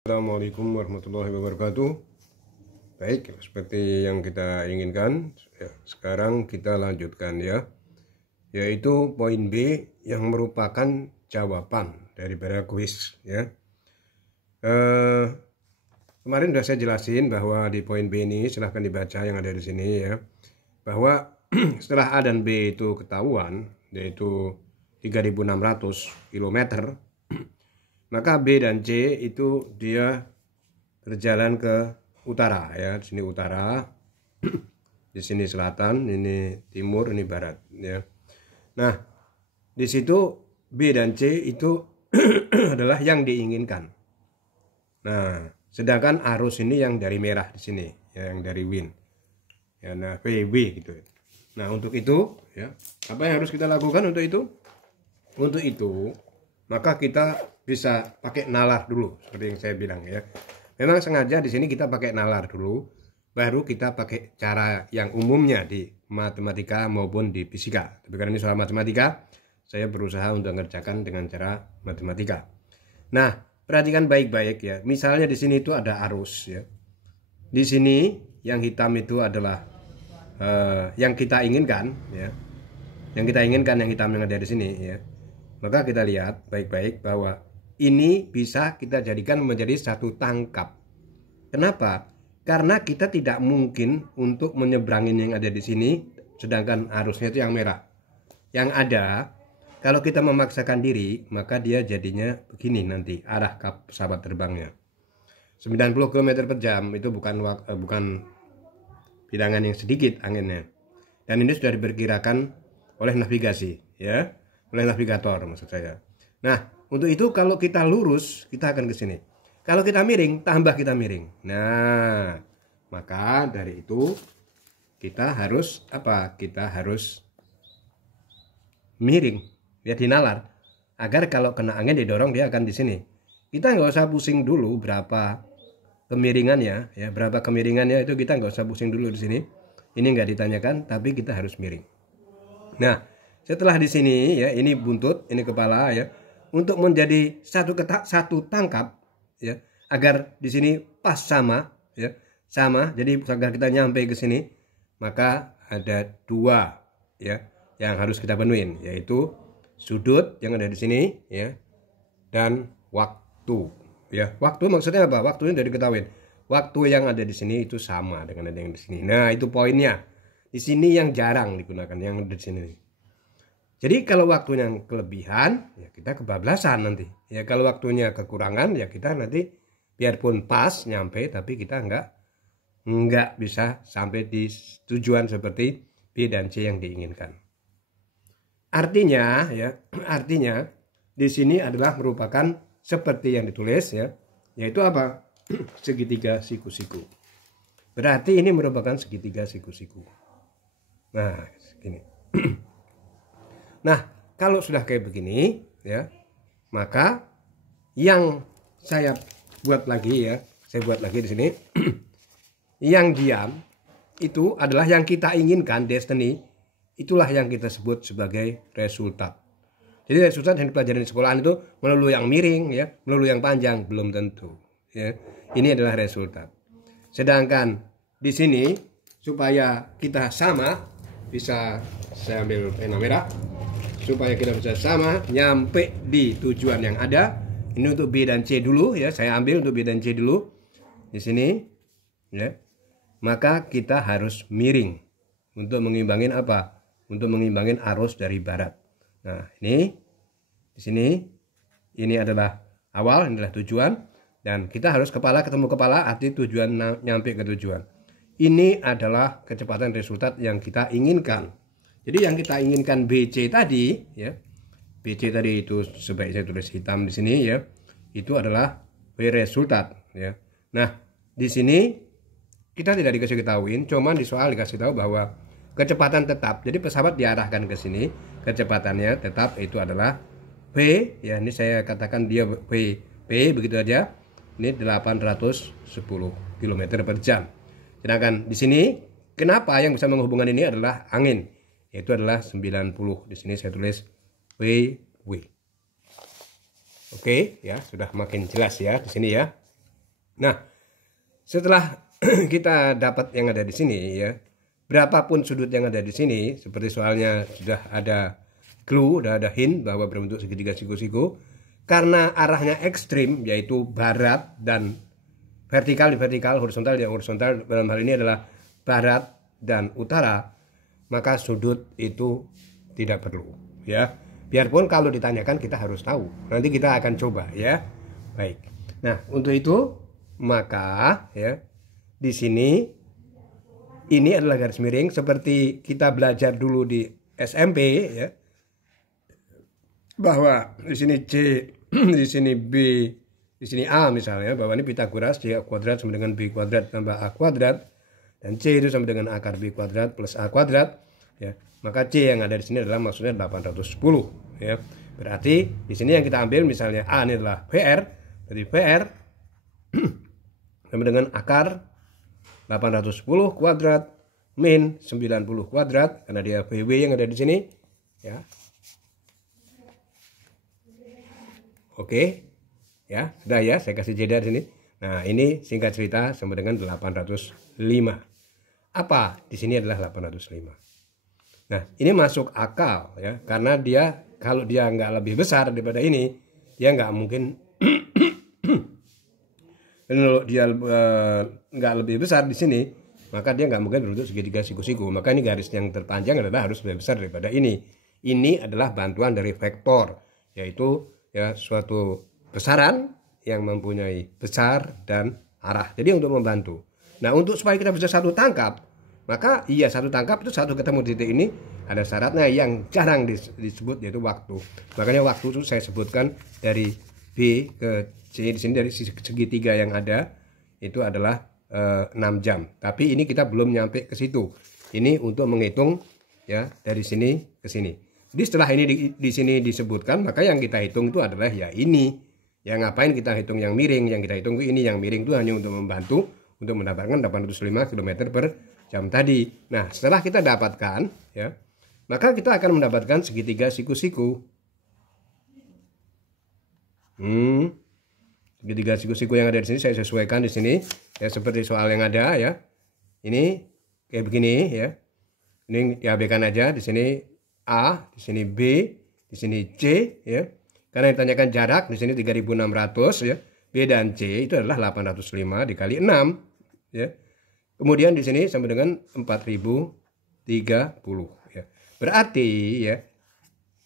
Assalamualaikum warahmatullahi wabarakatuh. Baik, seperti yang kita inginkan ya, sekarang kita lanjutkan ya, yaitu poin B yang merupakan jawaban daripada kuis ya. Kemarin sudah saya jelasin bahwa di poin B ini silahkan dibaca yang ada di sini ya, bahwa setelah A dan B itu ketahuan, yaitu 3.600 km, maka B dan C itu dia berjalan ke utara ya, di sini utara, di sini selatan, ini timur, ini barat ya. Nah, di situ B dan C itu adalah yang diinginkan. Nah, sedangkan arus ini yang dari merah di sini, ya, yang dari win. Ya, nah PW gitu. Nah, untuk itu ya, apa yang harus kita lakukan untuk itu? Untuk itu, maka kita bisa pakai nalar dulu seperti yang saya bilang ya. Memang sengaja di sini kita pakai nalar dulu, baru kita pakai cara yang umumnya di matematika maupun di fisika. Tapi karena ini soal matematika, saya berusaha untuk mengerjakan dengan cara matematika. Nah, perhatikan baik-baik ya. Misalnya di sini itu ada arus ya. Di sini yang hitam itu adalah yang kita inginkan ya. Yang kita inginkan yang hitam yang ada di sini ya. Maka kita lihat baik-baik bahwa ini bisa kita jadikan menjadi satu tangkap. Kenapa? Karena kita tidak mungkin untuk menyeberangin yang ada di sini, sedangkan arusnya itu yang merah. Yang ada, kalau kita memaksakan diri, maka dia jadinya begini nanti arah pesawat terbangnya. 90 km per jam itu bukan bilangan yang sedikit anginnya. Dan ini sudah diperkirakan oleh navigasi, ya, oleh navigator maksud saya. Nah, untuk itu kalau kita lurus, kita akan ke sini. Kalau kita miring, tambah kita miring. Nah, maka dari itu kita harus apa? Kita harus miring, ya, dinalar. Agar kalau kena angin didorong dia akan di sini. Kita nggak usah pusing dulu berapa kemiringannya, ya, berapa kemiringannya itu kita nggak usah pusing dulu di sini. Ini nggak ditanyakan, tapi kita harus miring. Nah, setelah di sini ya, ini buntut, ini kepala ya. Untuk menjadi satu tangkap ya, agar di sini pas sama ya, sama. Jadi agar kita nyampe ke sini, maka ada dua ya yang harus kita penuhin, yaitu sudut yang ada di sini ya, dan waktu ya. Waktu maksudnya apa? Waktunya sudah diketahui. Waktu yang ada di sini itu sama dengan yang di sini. Nah, itu poinnya. Di sini yang jarang digunakan, yang ada di sini. Jadi kalau waktunya kelebihan, ya kita kebablasan nanti. Ya kalau waktunya kekurangan, ya kita nanti biarpun pas nyampe, tapi kita nggak bisa sampai di tujuan seperti B dan C yang diinginkan. Artinya, ya, artinya di sini adalah merupakan seperti yang ditulis, ya, yaitu apa? Segitiga siku-siku. Berarti ini merupakan segitiga siku-siku. Nah, gini. Nah, kalau sudah kayak begini ya, maka yang saya buat lagi ya, saya buat lagi di sini. Yang diam itu adalah yang kita inginkan, destiny. Itulah yang kita sebut sebagai resultat. Jadi resultat yang dipelajari di sekolahan itu melulu yang miring ya, melulu yang panjang belum tentu ya. Ini adalah resultat. Sedangkan di sini supaya kita sama, bisa saya ambil pena merah. Supaya kita bisa sama nyampe di tujuan yang ada. Ini untuk B dan C dulu ya, saya ambil untuk B dan C dulu di sini ya. Maka kita harus miring untuk mengimbangin apa? Untuk mengimbangin arus dari barat. Nah, ini di sini ini adalah awal, ini adalah tujuan, dan kita harus kepala ketemu kepala, arti tujuan nyampe ke tujuan. Ini adalah kecepatan resultat yang kita inginkan. Jadi yang kita inginkan BC tadi ya, BC tadi itu sebaiknya saya tulis hitam di sini ya, itu adalah B resultat ya. Nah, di sini kita tidak dikasih ketahuin, cuman di soal dikasih tahu bahwa kecepatan tetap. Jadi pesawat diarahkan ke sini, kecepatannya tetap itu adalah V ya. Ini saya katakan dia V begitu aja. Ini 810 km per jam. Sedangkan di sini kenapa yang bisa menghubungkan ini adalah angin, yaitu adalah 90. Di sini saya tulis WW. Oke ya, sudah makin jelas ya di sini ya. Nah, setelah kita dapat yang ada di sini ya, berapapun sudut yang ada di sini, seperti soalnya sudah ada clue, sudah ada hint bahwa berbentuk segitiga siku-siku, karena arahnya ekstrim yaitu barat dan vertikal di vertikal, horizontal yang horizontal, dalam hal ini adalah barat dan utara, maka sudut itu tidak perlu ya. Biarpun kalau ditanyakan kita harus tahu. Nanti kita akan coba ya. Baik. Nah, untuk itu maka ya di sini ini adalah garis miring seperti kita belajar dulu di SMP ya. Bahwa di sini C, di sini B, di sini A misalnya, bahwa ini Pitagoras, C kuadrat sama dengan B kuadrat tambah A kuadrat, dan C itu sama dengan akar B kuadrat plus A kuadrat ya. Maka C yang ada di sini adalah maksudnya 810 ya. Berarti di sini yang kita ambil misalnya A ini adalah PR, jadi PR sama dengan akar 810 kuadrat min 90 kuadrat karena dia BW yang ada di sini ya. Oke. Ya, sudah ya, saya kasih jeda di sini. Nah, ini singkat cerita sama dengan 805. Apa? Di sini adalah 805. Nah, ini masuk akal ya, karena dia kalau dia nggak lebih besar daripada ini, dia nggak mungkin kalau dia nggak lebih besar di sini, maka dia nggak mungkin berbentuk segitiga siku-siku. Maka ini garis yang terpanjang adalah harus lebih besar daripada ini. Ini adalah bantuan dari vektor, yaitu ya suatu besaran yang mempunyai besar dan arah. Jadi untuk membantu. Nah, untuk supaya kita bisa satu tangkap, maka iya satu tangkap itu satu ketemu di titik ini ada syaratnya yang jarang disebut yaitu waktu. Makanya waktu itu saya sebutkan dari B ke C di sini dari segitiga yang ada itu adalah 6 jam. Tapi ini kita belum nyampe ke situ. Ini untuk menghitung ya dari sini ke sini. Jadi setelah ini di sini disebutkan, maka yang kita hitung itu adalah ya ini. Yang ngapain kita hitung yang miring? Yang kita hitung itu ini, yang miring itu hanya untuk membantu untuk mendapatkan 805 km per jam tadi. Nah, setelah kita dapatkan ya, maka kita akan mendapatkan segitiga siku-siku. Segitiga siku-siku yang ada di sini saya sesuaikan di sini ya, seperti soal yang ada ya. Ini kayak begini ya. Ini diabaikan aja, di sini A, di sini B, di sini C ya. Karena ditanyakan jarak di sini 3600 ya. B dan C itu adalah 805 dikali 6 ya. Kemudian di sini sama dengan 4030 ya. Berarti ya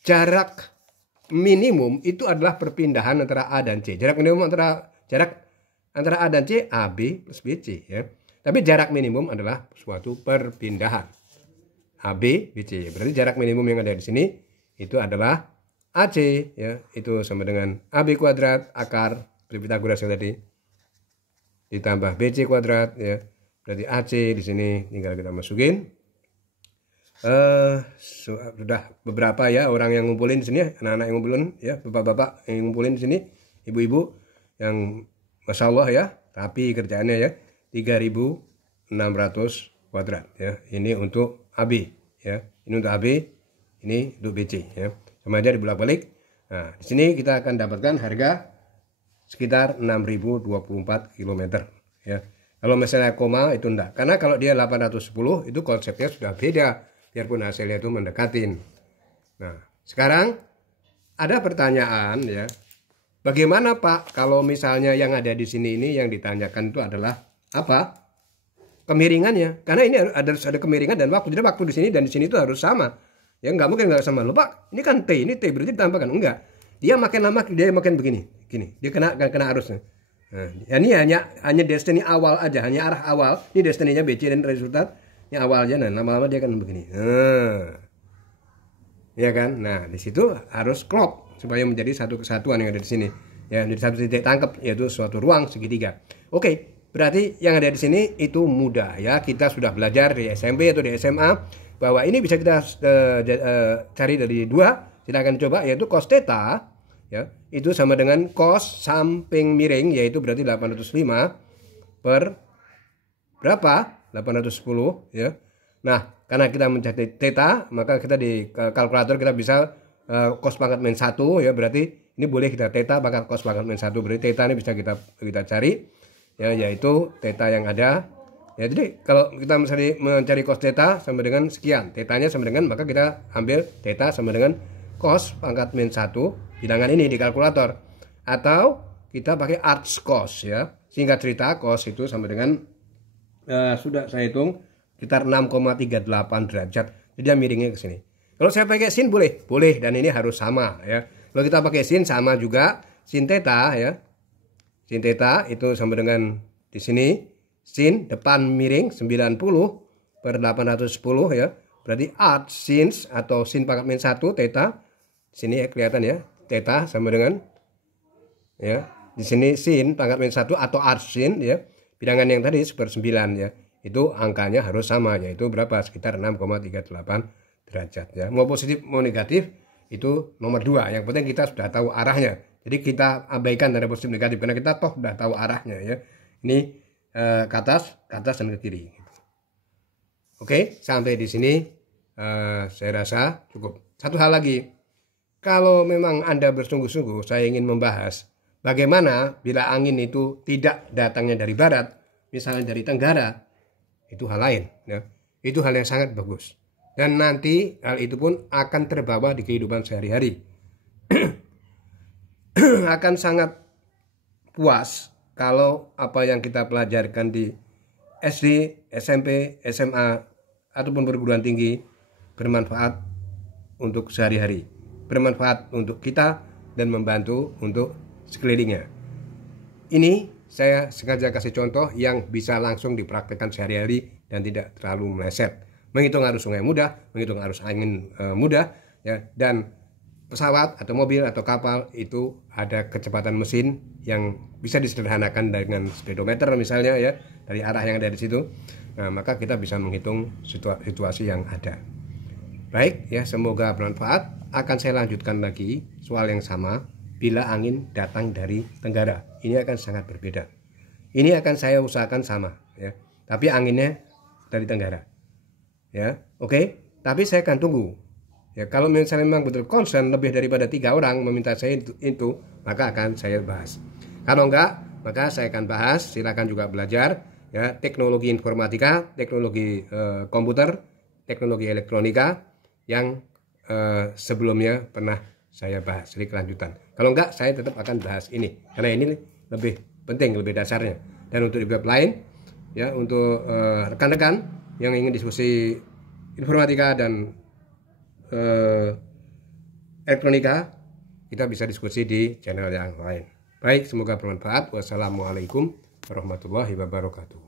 jarak minimum itu adalah perpindahan antara A dan C. Jarak minimum antara A dan C AB plus BC ya. Tapi jarak minimum adalah suatu perpindahan. AB BC. Berarti jarak minimum yang ada di sini itu adalah AC ya, itu sama dengan AB kuadrat akar Pitagoras yang tadi ditambah BC kuadrat ya. Berarti AC di sini tinggal kita masukin. Sudah beberapa ya orang yang ngumpulin di sini, anak-anak yang ngumpulin ya, bapak-bapak yang ngumpulin di sini, ibu-ibu yang Masya Allah ya, tapi kerjaannya ya 3600 kuadrat ya. Ini untuk AB ya, ini untuk AB, ini untuk BC ya. Sama aja dibolak-balik. Nah, di sini kita akan dapatkan harga sekitar 6024 km ya. Kalau misalnya koma itu enggak, karena kalau dia 810 itu konsepnya sudah beda, biarpun hasilnya itu mendekatin. Nah, sekarang ada pertanyaan ya. Bagaimana Pak kalau misalnya yang ada di sini ini yang ditanyakan itu adalah apa? Kemiringannya. Karena ini harus ada kemiringan dan waktu. Jadi waktu di sini dan di sini itu harus sama. Ya nggak mungkin nggak sama. Loh Pak, ini kan T, ini T berarti ditambahkan. Enggak. Dia makin lama dia makin begini. Gini. Dia kena arusnya. Nah, ini hanya destiny awal aja, hanya arah awal. Ini destiny-nya BC dan resultatnya awalnya. Nah, lama-lama dia akan begini. Ya kan? Nah, di situ harus klop supaya menjadi satu kesatuan yang ada di sini. Ya, menjadi satu titik tangkap yaitu suatu ruang segitiga. Oke, berarti yang ada di sini itu mudah ya. Kita sudah belajar di SMP atau di SMA bahwa ini bisa kita cari dari dua. Silakan coba yaitu cos theta ya, itu sama dengan cos samping miring yaitu berarti 805 per berapa? 810 ya. Nah, karena kita mencari theta, maka kita di kalkulator kita bisa cos pangkat min 1 ya, berarti ini boleh kita theta pangkat cos pangkat min 1, berarti theta ini bisa kita cari ya, yaitu theta yang ada. Ya, jadi kalau kita misalnya mencari cos theta sama dengan sekian, thetanya sama dengan, maka kita ambil theta sama dengan cos pangkat min 1 bilangan ini di kalkulator. Atau kita pakai arts cos ya. Singkat cerita cos itu sama dengan sudah saya hitung sekitar 6,38 derajat. Jadi dia miringnya ke sini. Kalau saya pakai sin boleh, dan ini harus sama ya. Kalau kita pakai sin sama juga sin theta ya. Sin theta itu sama dengan di sini sin depan miring 90/810 ya. Berarti arc sin atau sin pangkat min 1 theta. Sini ya, kelihatan ya. Theta sama dengan ya. Di sini sin pangkat min 1 atau arc sin ya. Bilangan yang tadi 1/9 ya. Itu angkanya harus sama, yaitu berapa? Sekitar 6,38 derajat ya. Mau positif mau negatif itu nomor 2. Yang penting kita sudah tahu arahnya. Jadi kita abaikan dari positif negatif karena kita toh sudah tahu arahnya ya. Ini ke atas dan ke kiri. Oke, sampai di sini saya rasa cukup. Satu hal lagi, kalau memang Anda bersungguh-sungguh, saya ingin membahas bagaimana bila angin itu tidak datangnya dari barat, misalnya dari tenggara, itu hal lain. Ya. Itu hal yang sangat bagus. Dan nanti hal itu pun akan terbawa di kehidupan sehari-hari. Akan sangat puas kalau apa yang kita pelajarkan di SD, SMP, SMA, ataupun perguruan tinggi bermanfaat untuk sehari-hari, bermanfaat untuk kita dan membantu untuk sekelilingnya. Ini saya sengaja kasih contoh yang bisa langsung dipraktekkan sehari-hari dan tidak terlalu meleset. Menghitung arus sungai mudah, menghitung arus angin mudah, ya, dan pesawat atau mobil atau kapal itu ada kecepatan mesin yang bisa disederhanakan dengan speedometer misalnya ya, dari arah yang ada di situ. Nah, maka kita bisa menghitung situasi yang ada. Baik ya, semoga bermanfaat. Akan saya lanjutkan lagi soal yang sama bila angin datang dari tenggara. Ini akan sangat berbeda. Ini akan saya usahakan sama ya, tapi anginnya dari tenggara. Ya, oke. Tapi saya akan tunggu. Ya, kalau misalnya memang betul concern lebih daripada 3 orang meminta saya itu, maka akan saya bahas. Kalau enggak, maka saya akan bahas. Silakan juga belajar ya, teknologi informatika, teknologi komputer, teknologi elektronika yang sebelumnya pernah saya bahas. Jadi kelanjutan. Kalau enggak, saya tetap akan bahas ini karena ini lebih penting, lebih dasarnya. Dan untuk di web lain, ya, untuk rekan-rekan yang ingin diskusi informatika dan elektronika, kita bisa diskusi di channel yang lain. Baik, semoga bermanfaat. Wassalamualaikum warahmatullahi wabarakatuh.